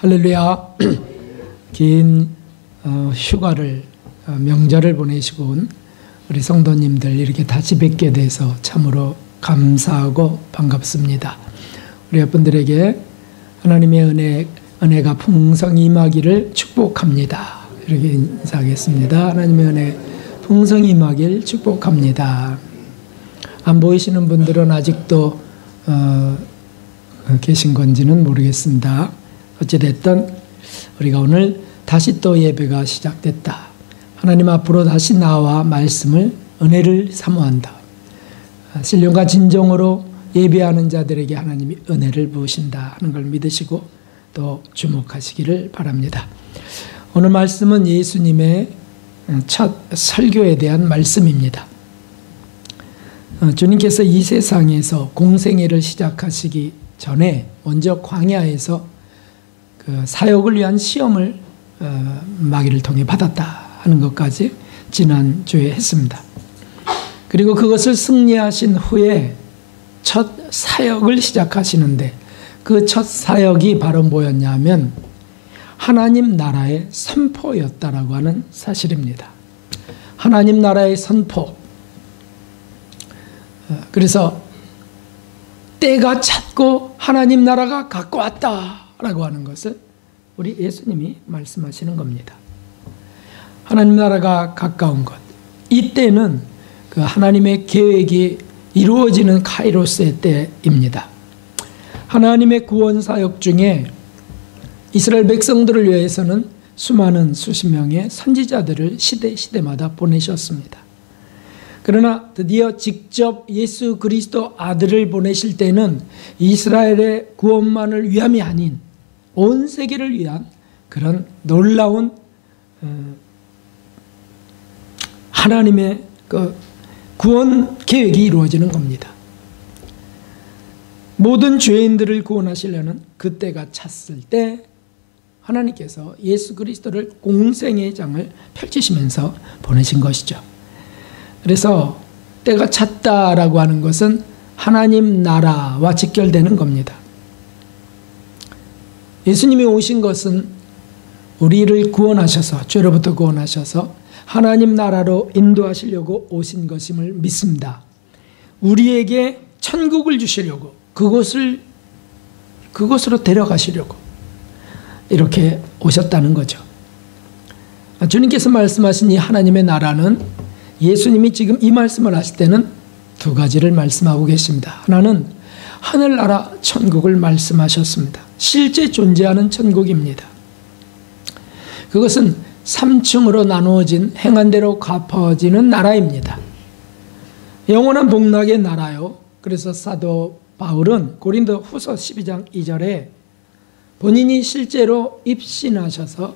할렐루야. 긴 휴가를 명절을 보내시고 온 우리 성도님들 이렇게 다시 뵙게 돼서 참으로 감사하고 반갑습니다. 우리 여러분들에게 하나님의 은혜가 풍성히 임하기를 축복합니다. 이렇게 인사하겠습니다. 하나님의 은혜 풍성히 임하길 축복합니다. 안 보이시는 분들은 아직도 계신 건지는 모르겠습니다. 어찌됐든 우리가 오늘 다시 또 예배가 시작됐다. 하나님 앞으로 다시 나와 말씀을 은혜를 사모한다. 신령과 진정으로 예배하는 자들에게 하나님이 은혜를 부으신다 하는 걸 믿으시고 또 주목하시기를 바랍니다. 오늘 말씀은 예수님의 첫 설교에 대한 말씀입니다. 주님께서 이 세상에서 공생애를 시작하시기 전에 먼저 광야에서 그 사역을 위한 시험을 마귀를 통해 받았다 하는 것까지 지난주에 했습니다. 그리고 그것을 승리하신 후에 첫 사역을 시작하시는데 그 첫 사역이 바로 뭐였냐면 하나님 나라의 선포였다라고 하는 사실입니다. 하나님 나라의 선포. 그래서 때가 찼고 하나님 나라가 가까웠다라고 하는 것을 우리 예수님이 말씀하시는 겁니다. 하나님 나라가 가까운 것. 이때는 그 하나님의 계획이 이루어지는 카이로스의 때입니다. 하나님의 구원 사역 중에 이스라엘 백성들을 위해서는 수많은 수십 명의 선지자들을 시대마다 보내셨습니다. 그러나 드디어 직접 예수 그리스도 아들을 보내실 때는 이스라엘의 구원만을 위함이 아닌 온 세계를 위한 그런 놀라운 하나님의 그 구원 계획이 이루어지는 겁니다. 모든 죄인들을 구원하시려는 그때가 찼을 때 하나님께서 예수 그리스도를 공생의 장을 펼치시면서 보내신 것이죠. 그래서 때가 찼다라고 하는 것은 하나님 나라와 직결되는 겁니다. 예수님이 오신 것은 우리를 구원하셔서 죄로부터 구원하셔서 하나님 나라로 인도하시려고 오신 것임을 믿습니다. 우리에게 천국을 주시려고 그곳으로 데려가시려고 이렇게 오셨다는 거죠. 주님께서 말씀하신 이 하나님의 나라는 예수님이 지금 이 말씀을 하실 때는 두 가지를 말씀하고 계십니다. 하나는 하늘나라 천국을 말씀하셨습니다. 실제 존재하는 천국입니다. 그것은 3층으로 나누어진 행한 대로 갚아지는 나라입니다. 영원한 복락의 나라요. 그래서 사도 바울은 고린도 후서 12장 2절에 본인이 실제로 입신하셔서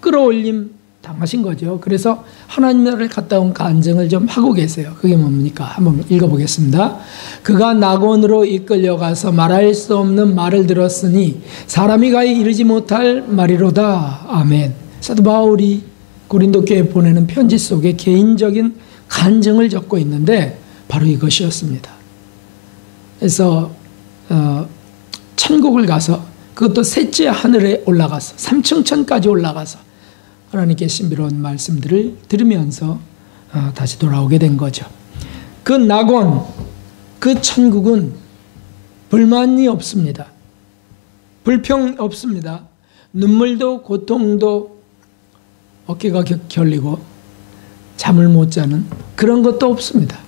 끌어올림 당하신 거죠. 그래서 하나님 나라를 갔다 온 간증을 좀 하고 계세요. 그게 뭡니까? 한번 읽어보겠습니다. 그가 낙원으로 이끌려가서 말할 수 없는 말을 들었으니 사람이 가히 이르지 못할 말이로다. 아멘. 사도 바울이 고린도 교회에 보내는 편지 속에 개인적인 간증을 적고 있는데 바로 이것이었습니다. 그래서 천국을 가서 그것도 셋째 하늘에 올라가서 3층 천까지 올라가서 하나님께 신비로운 말씀들을 들으면서 다시 돌아오게 된 거죠. 그 낙원, 그 천국은 불만이 없습니다. 불평 없습니다. 눈물도 고통도 어깨가 결리고 잠을 못 자는 그런 것도 없습니다.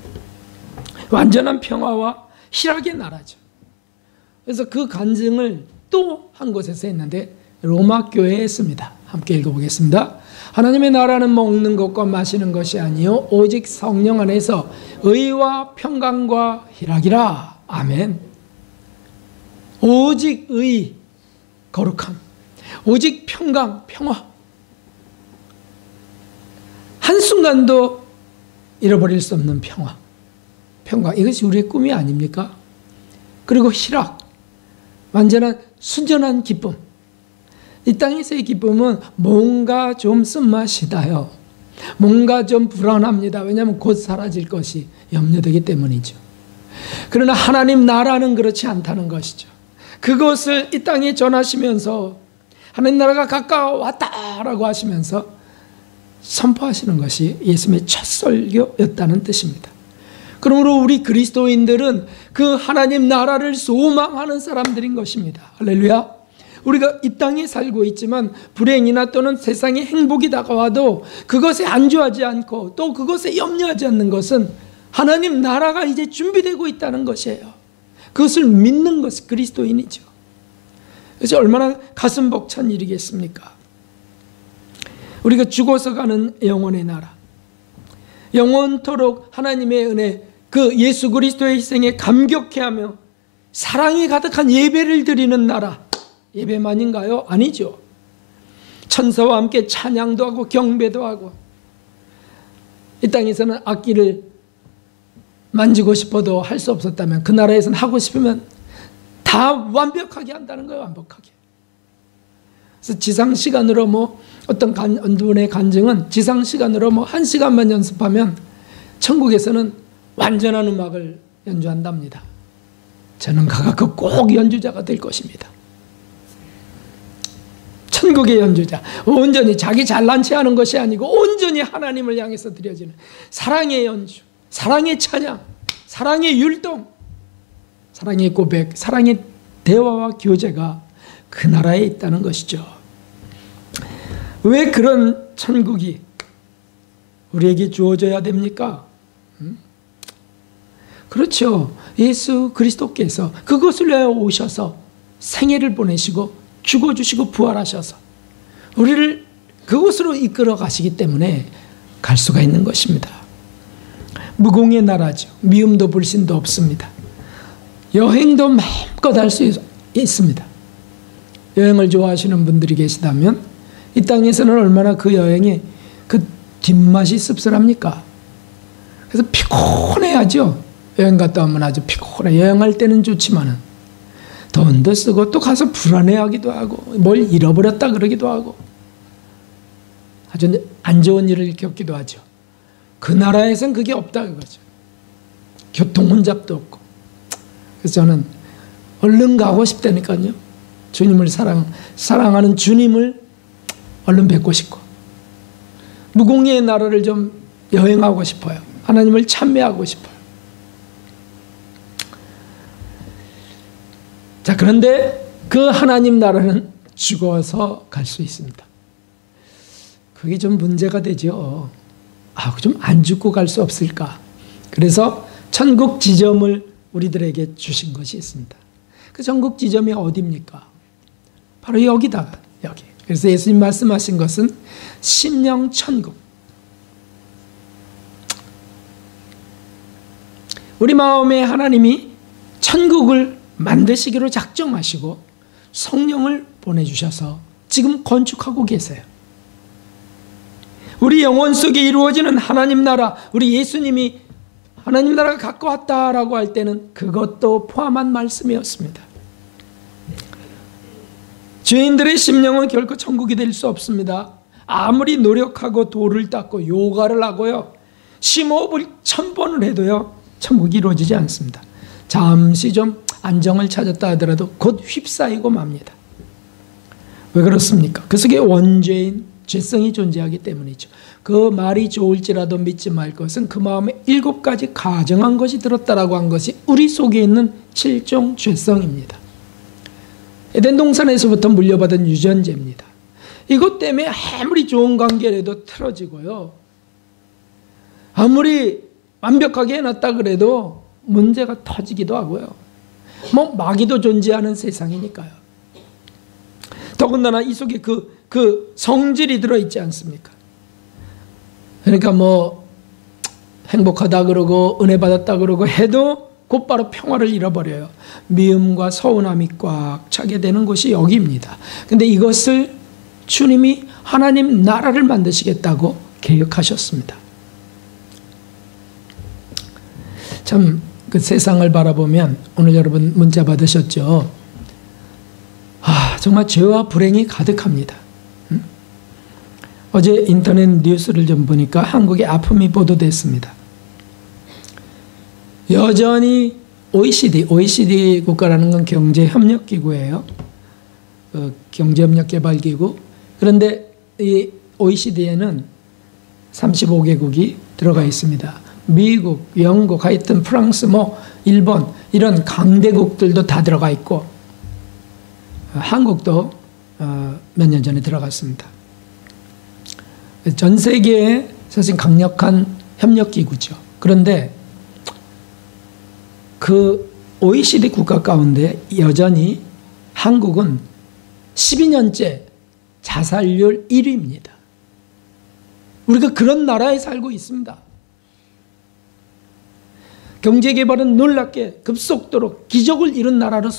완전한 평화와 희락의 나라죠. 그래서 그 간증을 또 한 곳에서 했는데 로마 교회에 했습니다. 함께 읽어보겠습니다. 하나님의 나라는 먹는 것과 마시는 것이 아니요 오직 성령 안에서 의와 평강과 희락이라. 아멘. 오직 의, 거룩함, 오직 평강, 평화. 한순간도 잃어버릴 수 없는 평화. 평강, 이것이 우리의 꿈이 아닙니까? 그리고 희락, 완전한 순전한 기쁨. 이 땅에서의 기쁨은 뭔가 좀 쓴맛이 나요. 뭔가 좀 불안합니다. 왜냐하면 곧 사라질 것이 염려되기 때문이죠. 그러나 하나님 나라는 그렇지 않다는 것이죠. 그것을 이 땅에 전하시면서 하나님 나라가 가까워왔다라고 하시면서 선포하시는 것이 예수님의 첫 설교였다는 뜻입니다. 그러므로 우리 그리스도인들은 그 하나님 나라를 소망하는 사람들인 것입니다. 할렐루야. 우리가 이 땅에 살고 있지만 불행이나 또는 세상에 행복이 다가와도 그것에 안주하지 않고 또 그것에 염려하지 않는 것은 하나님 나라가 이제 준비되고 있다는 것이에요. 그것을 믿는 것이 그리스도인이죠. 그래서 얼마나 가슴 벅찬 일이겠습니까? 우리가 죽어서 가는 영원의 나라, 영원토록 하나님의 은혜, 그 예수 그리스도의 희생에 감격해하며 사랑이 가득한 예배를 드리는 나라, 예배만인가요? 아니죠. 천사와 함께 찬양도 하고 경배도 하고, 이 땅에서는 악기를 만지고 싶어도 할 수 없었다면 그 나라에서는 하고 싶으면 다 완벽하게 한다는 거예요. 완벽하게. 그래서 지상시간으로 어떤 분의 간증은 지상시간으로 1시간만 연습하면 천국에서는 완전한 음악을 연주한답니다. 저는 가서 꼭 연주자가 될 것입니다. 천국의 연주자, 온전히 자기 잘난 체 하는 것이 아니고 온전히 하나님을 향해서 드려지는 사랑의 연주, 사랑의 찬양, 사랑의 율동, 사랑의 고백, 사랑의 대화와 교제가 그 나라에 있다는 것이죠. 왜 그런 천국이 우리에게 주어져야 됩니까? 그렇죠. 예수 그리스도께서 그것을 위하여 오셔서 생애를 보내시고 죽어주시고 부활하셔서 우리를 그곳으로 이끌어 가시기 때문에 갈 수가 있는 것입니다. 무공의 나라죠. 미움도 불신도 없습니다. 여행도 마음껏 할 수 있습니다. 여행을 좋아하시는 분들이 계시다면 이 땅에서는 얼마나 그 여행의 그 뒷맛이 씁쓸합니까? 그래서 피곤해야죠. 여행 갔다 오면 아주 피곤해. 여행할 때는 좋지만은 돈도 쓰고 또 가서 불안해하기도 하고 뭘 잃어버렸다 그러기도 하고 아주 안 좋은 일을 겪기도 하죠. 그 나라에선 그게 없다 그거죠. 교통 혼잡도 없고. 그래서 저는 얼른 가고 싶다니까요. 주님을 사랑하는 주님을 얼른 뵙고 싶고 무공의 나라를 좀 여행하고 싶어요. 하나님을 찬미하고 싶어요. 자, 그런데 그 하나님 나라는 죽어서 갈 수 있습니다. 그게 좀 문제가 되죠. 좀 안 죽고 갈 수 없을까? 그래서 천국 지점을 우리들에게 주신 것이 있습니다. 그 천국 지점이 어디입니까? 바로 여기다, 여기. 그래서 예수님 말씀하신 것은 심령 천국. 우리 마음에 하나님이 천국을 만드시기로 작정하시고 성령을 보내주셔서 지금 건축하고 계세요. 우리 영혼 속에 이루어지는 하나님 나라, 우리 예수님이 하나님 나라가 가까웠다라고 할 때는 그것도 포함한 말씀이었습니다. 죄인들의 심령은 결코 천국이 될 수 없습니다. 아무리 노력하고 돌을 닦고 요가를 하고요, 심호흡을 1000번을 해도요 천국이 이루어지지 않습니다. 잠시 좀 안정을 찾았다 하더라도 곧 휩싸이고 맙니다. 왜 그렇습니까? 그 속에 원죄인 죄성이 존재하기 때문이죠. 그 말이 좋을지라도 믿지 말 것은 그 마음에 7가지 가정한 것이 들었다라고 한 것이 우리 속에 있는 7종 죄성입니다. 에덴 동산에서부터 물려받은 유전자입니다. 이것 때문에 아무리 좋은 관계라도 틀어지고요, 아무리 완벽하게 해놨다 그래도 문제가 터지기도 하고요. 마귀도 존재하는 세상이니까요. 더군다나 이 속에 그 성질이 들어있지 않습니까? 그러니까 행복하다 그러고 은혜 받았다 그러고 해도 곧바로 평화를 잃어버려요. 미움과 서운함이 꽉 차게 되는 곳이 여기입니다. 근데 이것을 주님이 하나님 나라를 만드시겠다고 계획하셨습니다. 참 그 세상을 바라보면 오늘 여러분 문자 받으셨죠? 정말 죄와 불행이 가득합니다. 어제 인터넷 뉴스를 좀 보니까 한국의 아픔이 보도됐습니다. 여전히 OECD 국가라는 건 경제협력기구예요. 경제협력개발기구. 그런데 이 OECD에는 35개국이 들어가 있습니다. 미국, 영국, 하여튼 프랑스, 일본 이런 강대국들도 다 들어가 있고 한국도 몇 년 전에 들어갔습니다. 전 세계에 사실 강력한 협력기구죠. 그런데 그 OECD 국가 가운데 여전히 한국은 12년째 자살률 1위입니다. 우리가 그런 나라에 살고 있습니다. 경제개발은 놀랍게 급속도로 기적을 이룬 나라로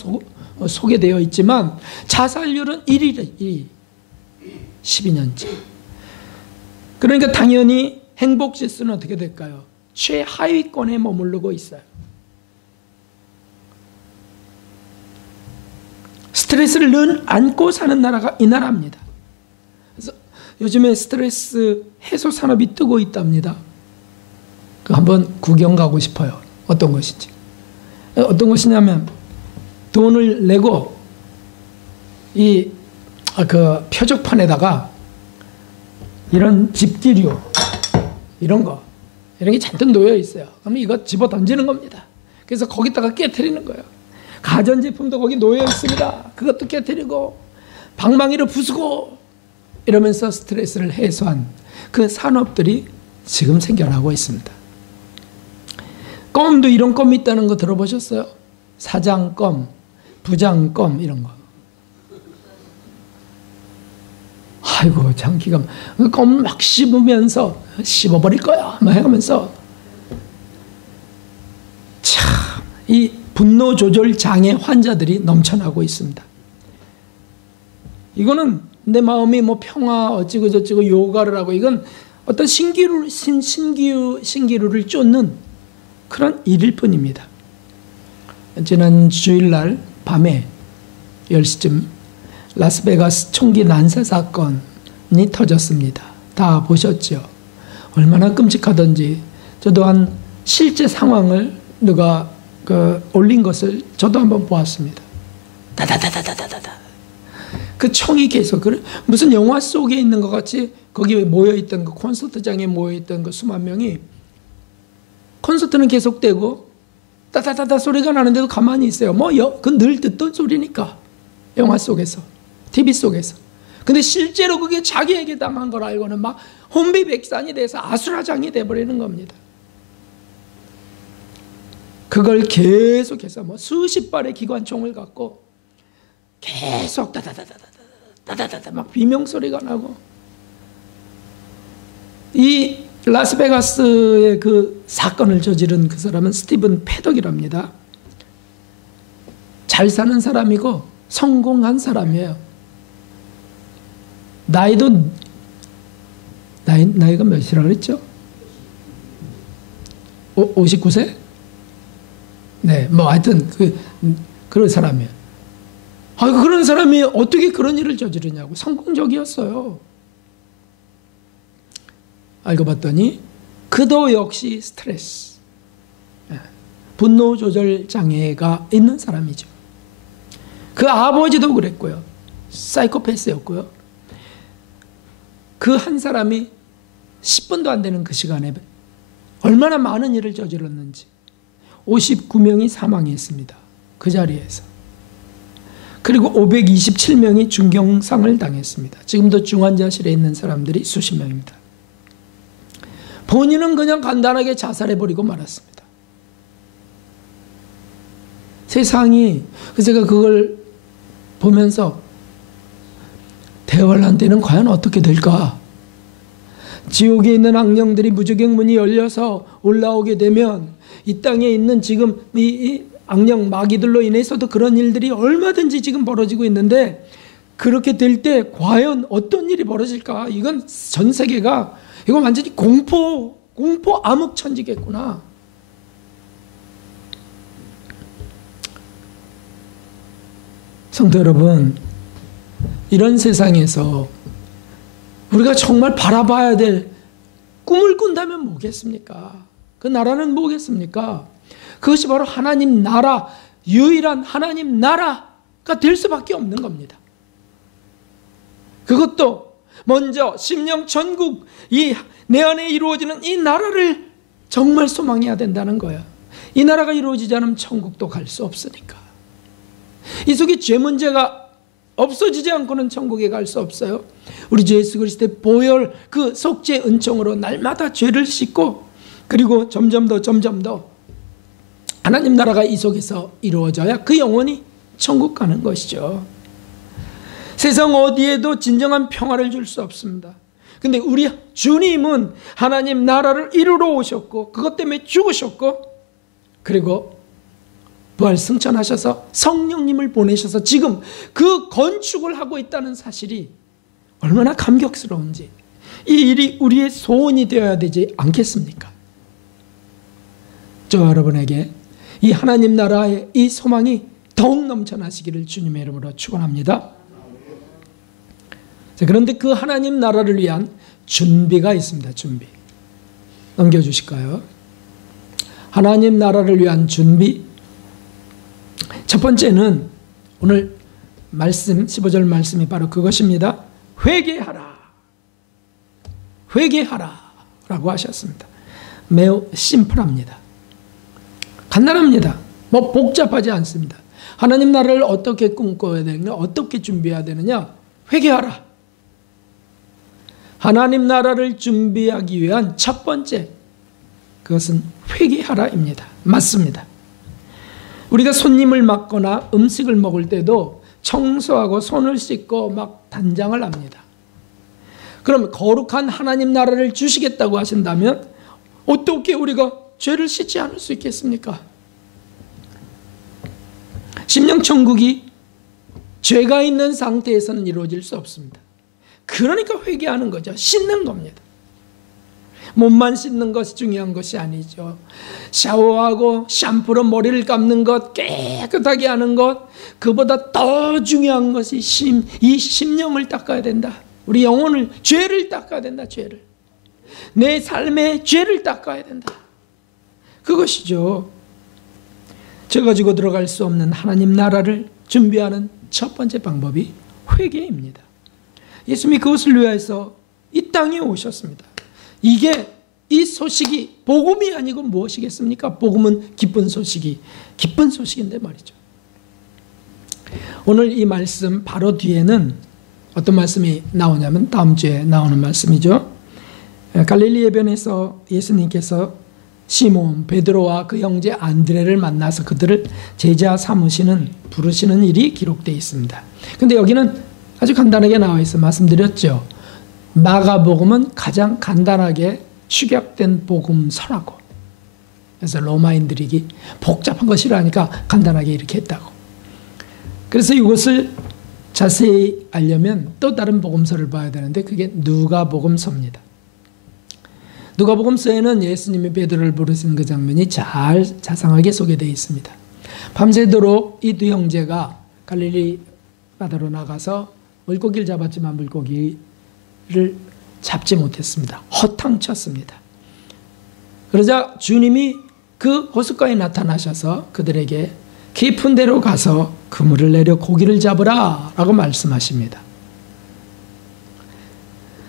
소개되어 있지만 자살률은 1위, 12년째. 그러니까 당연히 행복지수는 어떻게 될까요? 최하위권에 머무르고 있어요. 스트레스를 늘 안고 사는 나라가 이 나라입니다. 그래서 요즘에 스트레스 해소 산업이 뜨고 있답니다. 한번 구경 가고 싶어요. 어떤 것인지. 어떤 것이냐면 돈을 내고 그 표적판에다가 이런 집기류 이런 게 잔뜩 놓여 있어요. 그러면 이거 집어 던지는 겁니다. 그래서 거기다가 깨트리는 거예요. 가전제품도 거기 놓여 있습니다. 그것도 깨트리고 방망이로 부수고 이러면서 스트레스를 해소한 그 산업들이 지금 생겨나고 있습니다. 껌도 이런 껌이 있다는 거 들어보셨어요? 사장껌, 부장껌 이런 거. 아이고 장기가 껌 막 씹으면서 씹어버릴 거야 막 해가면서 참 이 분노 조절 장애 환자들이 넘쳐나고 있습니다. 이거는 내 마음이 평화 어찌고 저찌고 요가를 하고 이건 어떤 신기루를 쫓는 그런 일일 뿐입니다. 지난 주일날 밤에 10시쯤 라스베가스 총기 난사 사건이 터졌습니다. 다 보셨죠? 얼마나 끔찍하던지. 저도 한 실제 상황을 누가 올린 것을 저도 한번 보았습니다. 다다다다다다다. 그 총이 계속 무슨 영화 속에 있는 것 같이 거기에 모여있던 그 콘서트장에 모여있던 그 수만 명이 콘서트는 계속되고 따다다다 소리가 나는데도 가만히 있어요. 그 늘 듣던 소리니까 영화 속에서 TV 속에서. 근데 실제로 그게 자기에게 당한 걸 알고는 막 혼비백산이 돼서 아수라장이 돼버리는 겁니다. 그걸 계속해서 수십 발의 기관총을 갖고 계속 다다다다다다다다다 막 비명소리가 나고 이 라스베가스의 그 사건을 저지른 그 사람은 스티븐 패덕이랍니다. 잘 사는 사람이고 성공한 사람이에요. 나이가 몇이라고 그랬죠? 59세? 네, 하여튼 그런 사람이에요. 그런 사람이 어떻게 그런 일을 저지르냐고. 성공적이었어요. 알고 봤더니 그도 역시 스트레스, 분노 조절 장애가 있는 사람이죠. 그 아버지도 그랬고요. 사이코패스였고요. 그 한 사람이 10분도 안 되는 그 시간에 얼마나 많은 일을 저질렀는지 59명이 사망했습니다. 그 자리에서. 그리고 527명이 중경상을 당했습니다. 지금도 중환자실에 있는 사람들이 수십 명입니다. 본인은 그냥 간단하게 자살해버리고 말았습니다. 세상이, 제가 그걸 보면서 대환란 과연 어떻게 될까? 지옥에 있는 악령들이 무저갱 문이 열려서 올라오게 되면 이 땅에 있는 지금 이 악령 마귀들로 인해서도 그런 일들이 얼마든지 지금 벌어지고 있는데 그렇게 될 때 과연 어떤 일이 벌어질까? 이건 전 세계가 이건 완전히 공포 암흑천지겠구나. 성도 여러분, 이런 세상에서 우리가 정말 바라봐야 될 꿈을 꾼다면 뭐겠습니까? 그 나라는 뭐겠습니까? 그것이 바로 하나님 나라, 유일한 하나님 나라가 될 수밖에 없는 겁니다. 그것도 먼저 심령 천국, 이 내 안에 이루어지는 이 나라를 정말 소망해야 된다는 거야. 이 나라가 이루어지지 않으면 천국도 갈 수 없으니까. 이 속에 죄 문제가 없어지지 않고는 천국에 갈 수 없어요. 우리 주 예수 그리스도의 보혈 그 속죄 은총으로 날마다 죄를 씻고, 그리고 점점 더 하나님 나라가 이 속에서 이루어져야 그 영혼이 천국 가는 것이죠. 세상 어디에도 진정한 평화를 줄 수 없습니다. 근데 우리 주님은 하나님 나라를 이루러 오셨고, 그것 때문에 죽으셨고, 그리고 부활 승천하셔서 성령님을 보내셔서 지금 그 건축을 하고 있다는 사실이 얼마나 감격스러운지, 이 일이 우리의 소원이 되어야 되지 않겠습니까? 저 여러분에게 이 하나님 나라의 이 소망이 더욱 넘쳐나시기를 주님의 이름으로 축원합니다. 자, 그런데 그 하나님 나라를 위한 준비가 있습니다. 준비. 넘겨주실까요? 하나님 나라를 위한 준비. 첫 번째는 오늘 말씀 15절 말씀이 바로 그것입니다. 회개하라. 회개하라 라고 하셨습니다. 매우 심플합니다. 간단합니다. 뭐 복잡하지 않습니다. 하나님 나라를 어떻게 꿈꿔야 되느냐, 어떻게 준비해야 되느냐? 회개하라. 하나님 나라를 준비하기 위한 첫 번째, 그것은 회개하라입니다. 맞습니다. 우리가 손님을 맞거나 음식을 먹을 때도 청소하고 손을 씻고 막 단장을 합니다. 그럼 거룩한 하나님 나라를 주시겠다고 하신다면 어떻게 우리가 죄를 씻지 않을 수 있겠습니까? 심령천국이 죄가 있는 상태에서는 이루어질 수 없습니다. 그러니까 회개하는 거죠. 씻는 겁니다. 몸만 씻는 것이 중요한 것이 아니죠. 샤워하고 샴푸로 머리를 감는 것, 깨끗하게 하는 것, 그보다 더 중요한 것이 이 심령을 닦아야 된다. 우리 영혼을, 죄를 닦아야 된다. 죄를. 내 삶의 죄를 닦아야 된다. 그것이죠. 죄 가지고 들어갈 수 없는 하나님 나라를 준비하는 첫 번째 방법이 회개입니다. 예수님이 그것을 위해서 이 땅에 오셨습니다. 이게 이 소식이 복음이 아니고 무엇이겠습니까? 복음은 기쁜 소식인데 말이죠. 오늘 이 말씀 바로 뒤에는 어떤 말씀이 나오냐면 다음 주에 나오는 말씀이죠. 갈릴리 해변에서 예수님께서 시몬 베드로와 그 형제 안드레를 만나서 그들을 제자 부르시는 일이 기록되어 있습니다. 그런데 여기는 아주 간단하게 나와 있어 말씀드렸죠. 마가복음은 가장 간단하게 축약된 복음서라고. 그래서 로마인들이 복잡한 거 싫어하니까 간단하게 이렇게 했다고. 그래서 이것을 자세히 알려면 또 다른 복음서를 봐야 되는데 그게 누가복음서입니다. 누가복음서에는 예수님이 베드로를 부르시는 그 장면이 잘 자상하게 소개되어 있습니다. 밤새도록 이 두 형제가 갈릴리 바다로 나가서 물고기를 잡았지만 물고기를 잡지 못했습니다. 허탕쳤습니다. 그러자 주님이 그 호숫가에 나타나셔서 그들에게 깊은 데로 가서 그물을 내려 고기를 잡으라 라고 말씀하십니다.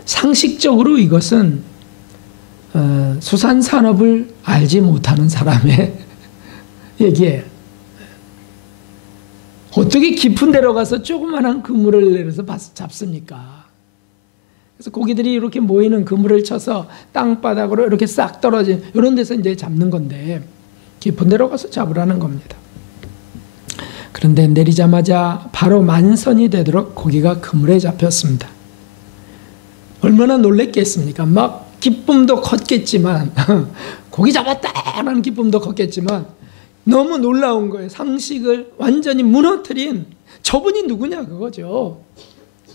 상식적으로 이것은 수산산업을 알지 못하는 사람의 얘기예요. 어떻게 깊은 데로 가서 조그마한 그물을 내려서 잡습니까? 그래서 고기들이 이렇게 모이는 그물을 쳐서 땅바닥으로 이렇게 싹 떨어진 이런 데서 이제 잡는 건데 깊은 데로 가서 잡으라는 겁니다. 그런데 내리자마자 바로 만선이 되도록 고기가 그물에 잡혔습니다. 얼마나 놀랬겠습니까? 막 기쁨도 컸겠지만 고기 잡았다라는 기쁨도 컸겠지만 너무 놀라운 거예요. 상식을 완전히 무너뜨린 저분이 누구냐 그거죠.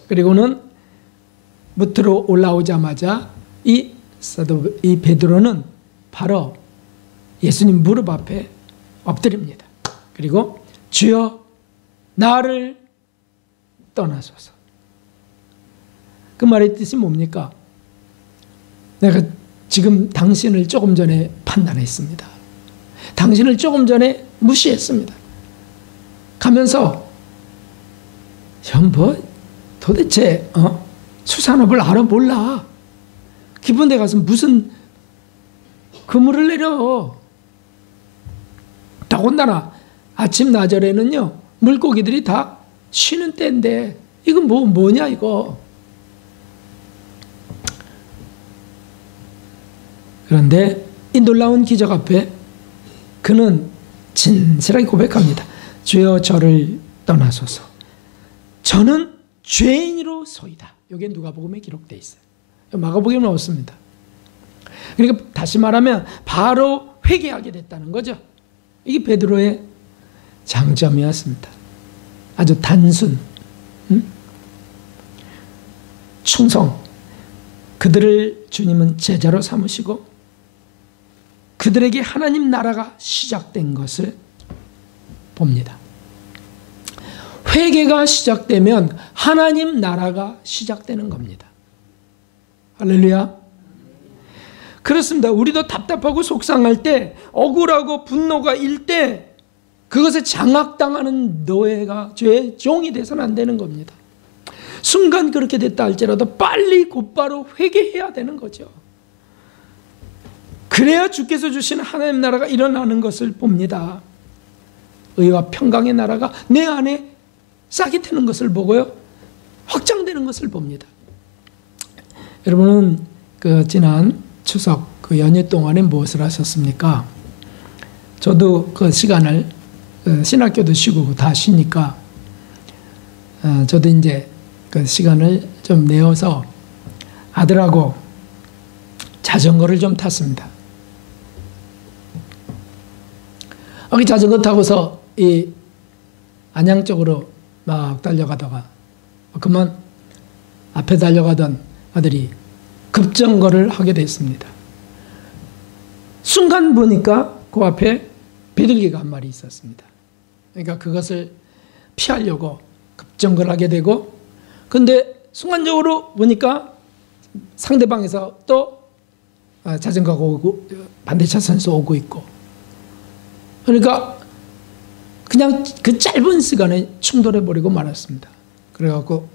그리고는 무트로 올라오자마자 이 베드로는 바로 예수님 무릎 앞에 엎드립니다. 그리고 주여 나를 떠나소서. 그 말의 뜻이 뭡니까? 내가 지금 당신을 조금 전에 판단했습니다. 당신을 조금 전에 무시했습니다. 가면서 뭐 도대체 수산업을 알아 몰라. 깊은 데 가서 무슨 그물을 내려. 더군다나 아침 나절에는요 물고기들이 다 쉬는 때인데 이건 뭐냐 이거. 그런데 이 놀라운 기적 앞에 그는 진실하게 고백합니다. 주여 저를 떠나소서. 저는 죄인으로소이다. 여기에 누가복음에 기록되어 있어요. 마가복음에는 없습니다. 그러니까 다시 말하면 바로 회개하게 됐다는 거죠. 이게 베드로의 장점이었습니다. 아주 단순, 충성. 그들을 주님은 제자로 삼으시고 그들에게 하나님 나라가 시작된 것을 봅니다. 회개가 시작되면 하나님 나라가 시작되는 겁니다. 할렐루야. 그렇습니다. 우리도 답답하고 속상할 때, 억울하고 분노가 일 때 그것에 장악당하는 노예가 죄의 종이 돼서는 안 되는 겁니다. 순간 그렇게 됐다 할지라도 빨리 곧바로 회개해야 되는 거죠. 그래야 주께서 주시는 하나님 나라가 일어나는 것을 봅니다. 의와 평강의 나라가 내 안에 싹이 트는 것을 보고요, 확장되는 것을 봅니다. 여러분은 그 지난 추석 그 연휴 동안에 무엇을 하셨습니까? 저도 그 시간을 신학교도 쉬고 다 쉬니까 저도 이제 그 시간을 좀 내어서 아들하고 자전거를 좀 탔습니다. 이 자전거 타고서 이 안양 쪽으로 막 달려가다가 그만 앞에 달려가던 아들이 급정거를 하게 됐습니다. 순간 보니까 그 앞에 비둘기가 한 마리 있었습니다. 그러니까 그것을 피하려고 급정거를 하게 되고, 근데 순간적으로 보니까 상대방에서 또 자전거가 오고 반대 차선에서 오고 있고, 그러니까 그냥 그 짧은 시간에 충돌해버리고 말았습니다. 그래갖고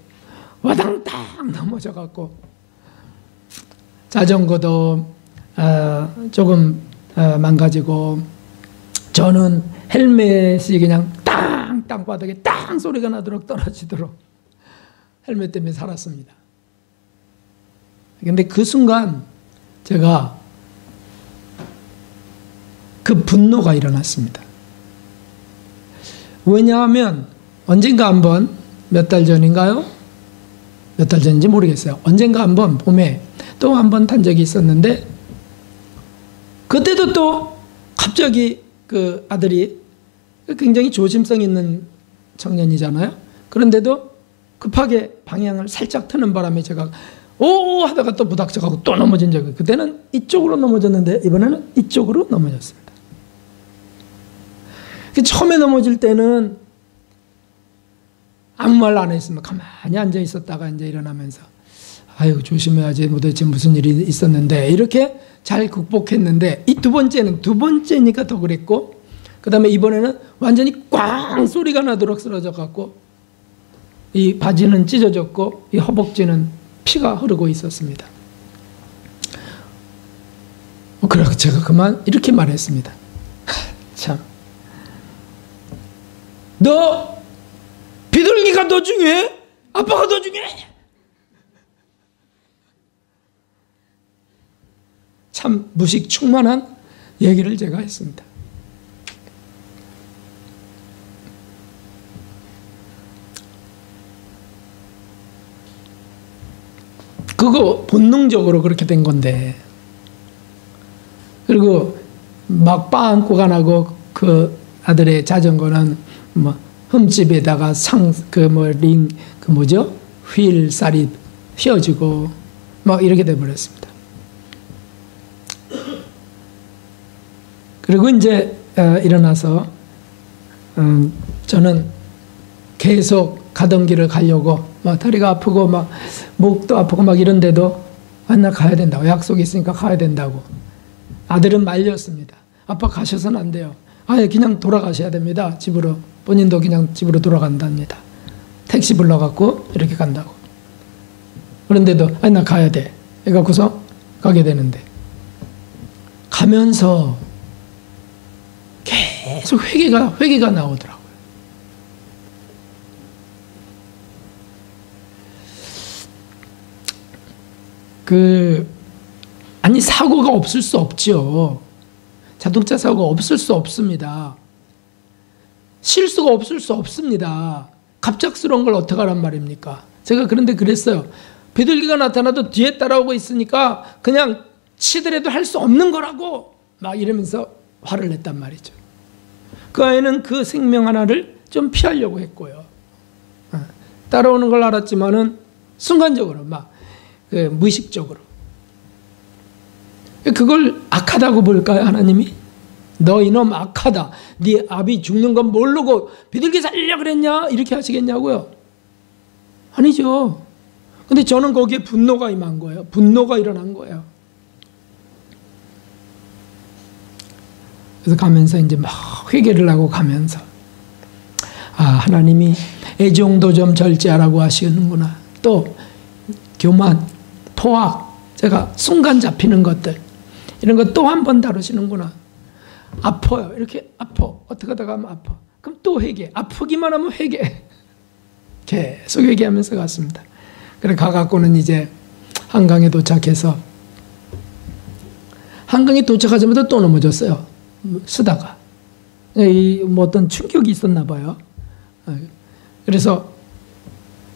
와당당 넘어져갖고 자전거도 조금 망가지고, 저는 헬멧이 그냥 땅 바닥에 땅 소리가 나도록 떨어지도록 헬멧 때문에 살았습니다. 근데 그 순간 제가 그 분노가 일어났습니다. 왜냐하면 언젠가 한번 몇 달 전인가요? 몇 달 전인지 모르겠어요. 언젠가 한번 봄에 또 한번 탄 적이 있었는데, 그때도 또 갑자기 그 아들이 굉장히 조심성 있는 청년이잖아요. 그런데도 급하게 방향을 살짝 트는 바람에 제가 오 하다가 또 부닥쳐가고 또 넘어진 적이, 그때는 이쪽으로 넘어졌는데 이번에는 이쪽으로 넘어졌습니다. 처음에 넘어질 때는 아무 말 안 했으면 가만히 앉아 있었다가 이제 일어나면서 아유 조심해야지, 도대체 무슨 일이 있었는데, 이렇게 잘 극복했는데, 이 두 번째니까 더 그랬고, 그 다음에 이번에는 완전히 꽝 소리가 나도록 쓰러져 갖고 이 바지는 찢어졌고 이 허벅지는 피가 흐르고 있었습니다. 그래서 제가 그만 이렇게 말했습니다. 참, 너 비둘기가 더 중요해? 아빠가 더 중요해? 참 무식 충만한 얘기를 제가 했습니다. 그거 본능적으로 그렇게 된 건데, 그리고 막 빵꾸 가 나고 그 아들의 자전거는 뭐 흠집에다가 휠살이 휘어지고 막 이렇게 돼버렸습니다. 그리고 이제 일어나서 저는 계속 가던 길을 가려고 막 다리가 아프고 막 목도 아프고 막 이런데도 나 가야 된다고, 약속이 있으니까 가야 된다고. 아들은 말렸습니다. 아빠 가셔서는 안 돼요. 아예 그냥 돌아가셔야 됩니다. 집으로. 본인도 그냥 집으로 돌아간답니다. 택시 불러갖고 이렇게 간다고. 그런데도 아니 나 가야 돼. 해갖고서 가게 되는데 가면서 계속 회개가 나오더라고요. 아니 사고가 없을 수 없죠. 자동차 사고가 없을 수 없습니다. 실수가 없을 수 없습니다. 갑작스러운 걸 어떡하란 말입니까? 제가 그런데 그랬어요. 비둘기가 나타나도 뒤에 따라오고 있으니까 그냥 치더라도 할 수 없는 거라고 막 이러면서 화를 냈단 말이죠. 그 아이는 그 생명 하나를 좀 피하려고 했고요. 따라오는 걸 알았지만은 순간적으로 막 무의식적으로 그걸 악하다고 볼까요? 하나님이 너 이놈 악하다. 네 아비 죽는 건 모르고 비둘기 살리려고 그랬냐? 이렇게 하시겠냐고요? 아니죠. 근데 저는 거기에 분노가 임한 거예요. 분노가 일어난 거예요. 그래서 가면서 이제 막 회개를 하고 가면서 하나님이 애정도 좀 절제하라고 하시는구나. 또 교만, 포악, 제가 순간 잡히는 것들 이런 거 또 한 번 다루시는구나. 아파요. 이렇게 아파. 어떻게 하다가 하면 아파. 그럼 또 회개. 아프기만 하면 회개. 계속 회개하면서 갔습니다. 그래 가갖고는 이제 한강에 도착해서 한강에 도착하자마자 또 넘어졌어요. 쓰다가 뭐 어떤 충격이 있었나 봐요. 그래서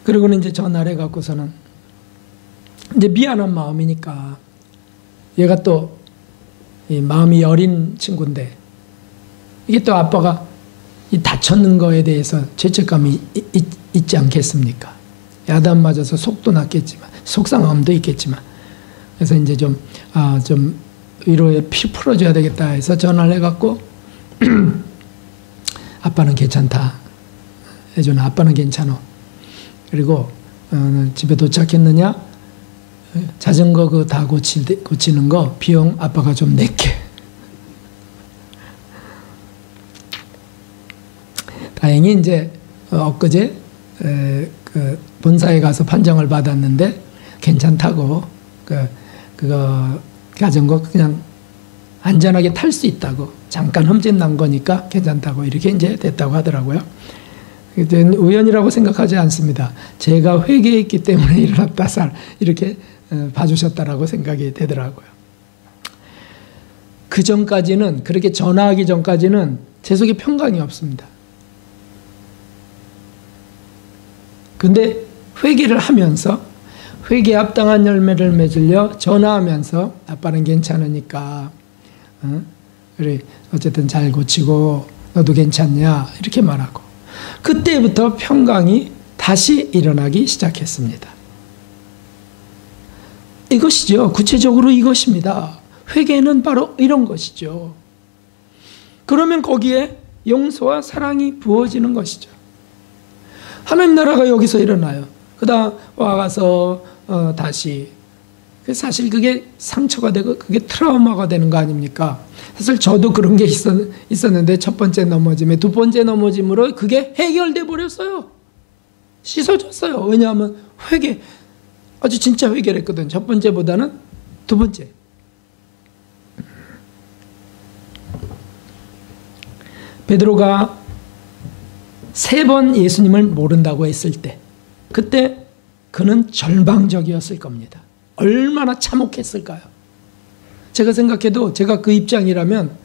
그러고는 이제 전화를 해갖고서는 이제 미안한 마음이니까 얘가 또 이 마음이 여린 친구인데 이게 또 아빠가 이 다쳤는 거에 대해서 죄책감이 있지 않겠습니까? 야단 맞아서 속도 났겠지만 속상함도 있겠지만 그래서 이제 좀 위로에 피 풀어줘야 되겠다 해서 전화를 해갖고 아빠는 괜찮다. 혜준아 아빠는 괜찮아. 그리고 집에 도착했느냐? 자전거 그 다 고치는 거 비용 아빠가 좀 낼게. 다행히 이제 엊그제 그 본사에 가서 판정을 받았는데 괜찮다고 그거 자전거 그냥 안전하게 탈 수 있다고 잠깐 흠집 난 거니까 괜찮다고 이렇게 이제 됐다고 하더라고요. 우연이라고 생각하지 않습니다. 제가 회개했기 때문에 일어났다 이렇게 봐주셨다라고 생각이 되더라고요. 그 전까지는 그렇게 전화하기 전까지는 제 속에 평강이 없습니다. 근데 회개를 하면서 회개에 합당한 열매를 맺으려 전화하면서 아빠는 괜찮으니까 그래 어쨌든 잘 고치고 너도 괜찮냐 이렇게 말하고 그때부터 평강이 다시 일어나기 시작했습니다. 이것이죠. 구체적으로 이것입니다. 회개는 바로 이런 것이죠. 그러면 거기에 용서와 사랑이 부어지는 것이죠. 하나님 나라가 여기서 일어나요. 그다음 와가서 다시 사실 그게 상처가 되고 그게 트라우마가 되는 거 아닙니까? 사실 저도 그런 게 있었는데 첫 번째 넘어짐에 두 번째 넘어짐으로 그게 해결돼 버렸어요. 씻어졌어요. 왜냐하면 회개 아주 진짜 회개를 했거든. 첫 번째보다는 두 번째. 베드로가 3번 예수님을 모른다고 했을 때 그때 그는 절망적이었을 겁니다. 얼마나 참혹했을까요? 제가 생각해도 제가 그 입장이라면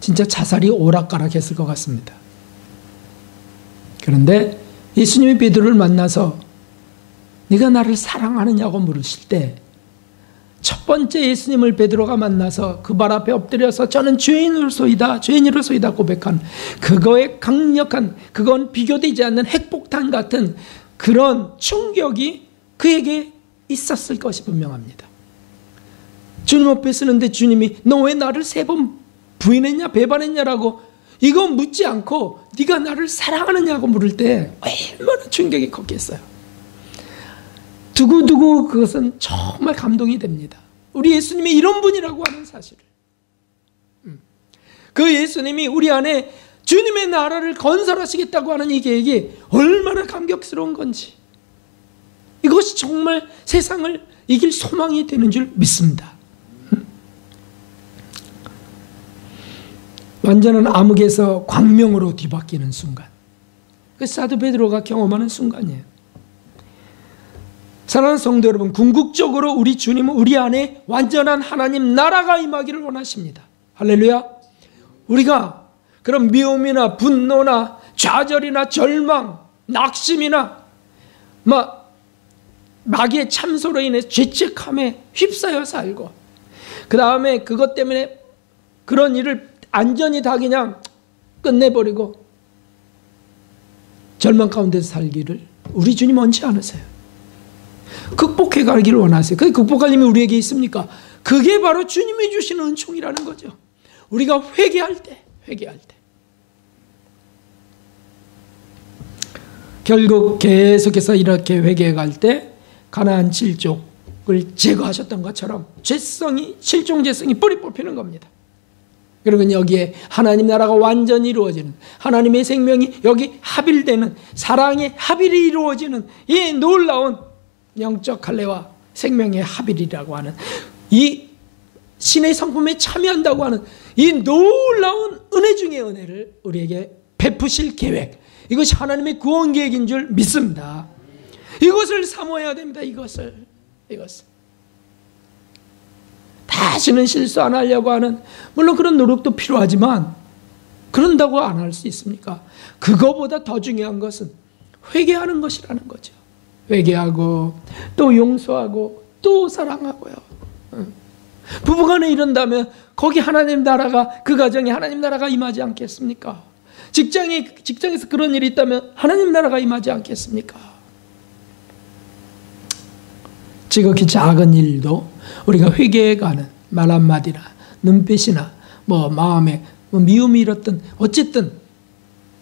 진짜 자살이 오락가락했을 것 같습니다. 그런데 예수님이 베드로를 만나서 네가 나를 사랑하느냐고 물으실 때 첫 번째 예수님을 베드로가 만나서 그 발 앞에 엎드려서 저는 죄인으로소이다 고백한 그거의 강력한 그건 비교되지 않는 핵폭탄 같은 그런 충격이 그에게 있었을 것이 분명합니다. 주님 앞에 서는데 주님이 너 왜 나를 3번 부인했냐 배반했냐라고 이거 묻지 않고 네가 나를 사랑하느냐고 물을 때 얼마나 충격이 컸겠어요. 두고두고 그것은 정말 감동이 됩니다. 우리 예수님이 이런 분이라고 하는 사실을. 그 예수님이 우리 안에 주님의 나라를 건설하시겠다고 하는 이 계획이 얼마나 감격스러운 건지 이것이 정말 세상을 이길 소망이 되는 줄 믿습니다. 완전한 암흑에서 광명으로 뒤바뀌는 순간, 그 사도 베드로가 경험하는 순간이에요. 사랑하는 성도 여러분, 궁극적으로 우리 주님은 우리 안에 완전한 하나님 나라가 임하기를 원하십니다. 할렐루야. 우리가 그런 미움이나 분노나 좌절이나 절망, 낙심이나 마귀의 참소로 인해 죄책함에 휩싸여 살고, 그 다음에 그것 때문에 그런 일을 안전히 다 그냥 끝내버리고 절망 가운데서 살기를 우리 주님 원치 않으세요. 극복해 가기를 원하세요. 그 극복할 힘이 우리에게 있습니까? 그게 바로 주님이 주시는 은총이라는 거죠. 우리가 회개할 때 결국 계속해서 이렇게 회개해 갈 때 가나안 7족을 제거하셨던 것처럼 실종죄성이 뿌리 뽑히는 겁니다. 그리고 여기에 하나님 나라가 완전히 이루어지는, 하나님의 생명이 여기 합일되는, 사랑의 합일이 이루어지는 이 놀라운 영적 할례와 생명의 합일이라고 하는, 이 신의 성품에 참여한다고 하는 이 놀라운 은혜 중의 은혜를 우리에게 베푸실 계획, 이것이 하나님의 구원 계획인 줄 믿습니다. 이것을 사모해야 됩니다. 이것을 다시는 실수 안 하려고 하는, 물론 그런 노력도 필요하지만 그런다고 안 할 수 있습니까? 그거보다 더 중요한 것은 회개하는 것이라는 거죠. 회개하고 또 용서하고 또 사랑하고요. 부부간에 이런다면 거기 하나님 나라가, 그 가정에 하나님 나라가 임하지 않겠습니까? 직장에서 그런 일이 있다면 하나님 나라가 임하지 않겠습니까? 지극히 작은 일도 우리가 회개해가는 말 한마디나 눈빛이나 마음에 미움이 일었던, 어쨌든